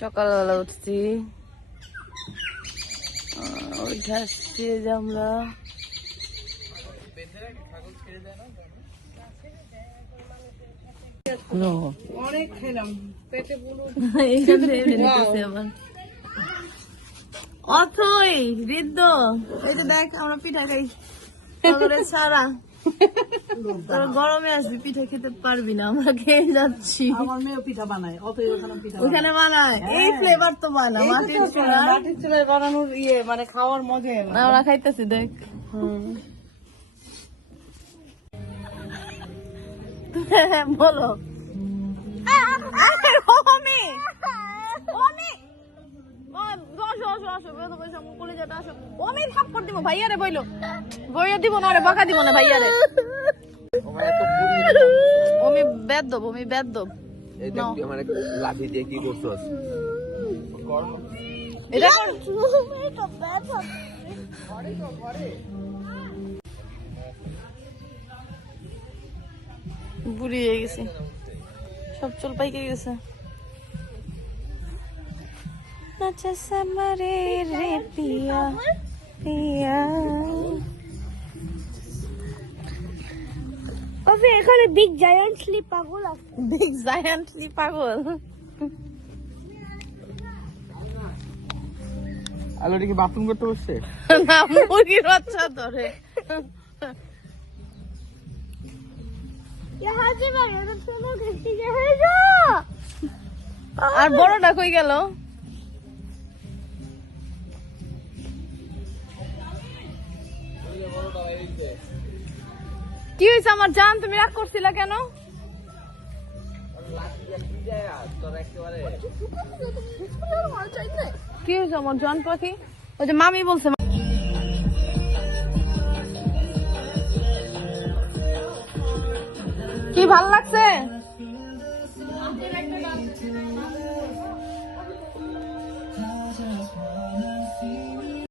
সকালবেলা উঠছি, উঠে আসছি যে আমরা অনেক খেলাম পেটে অথই বৃদ্ধ এই যে দেখ আমরা পিঠা খাই সারা তোর গরমে আসবি পিঠা খেতে পারবি না, আমরা খেয়ে যাচ্ছি। আমার মেয়েও পিঠা বানায়, অতই ওখানে পিঠা ওখানে বানায় এই ফ্লেভার তো বানা মাটির চুলায় বানানোর মানে খাওয়ার মজা আমরা খাইতেছি দেখ। বলো ভাইয়ারে বইলো বইয়া দিব না রে, বকা দিব না ভাইয়ারে। আমি বেদ দেব, আমি বেদ দেব। মানে লাঠি দিয়ে কি করছস? বুড়ি হয়ে গেছে, সব চুল পাইকে গেছে। এখানে বিগ জায়ান্টলি পাগল আছে। বিগ জায়ান্টলি পাগল আলোটা কি বাথরুম করতে বসছে? না, মুরগির বাচ্চা ধরে। আর বড়টা কই গেল? কি হয়েছে আমার জান, তুমি রাগ করছিলা কেন? কি হয়েছে আমার জান পাখি? ওই যে মামি বলছে কি ভাল লাগছে?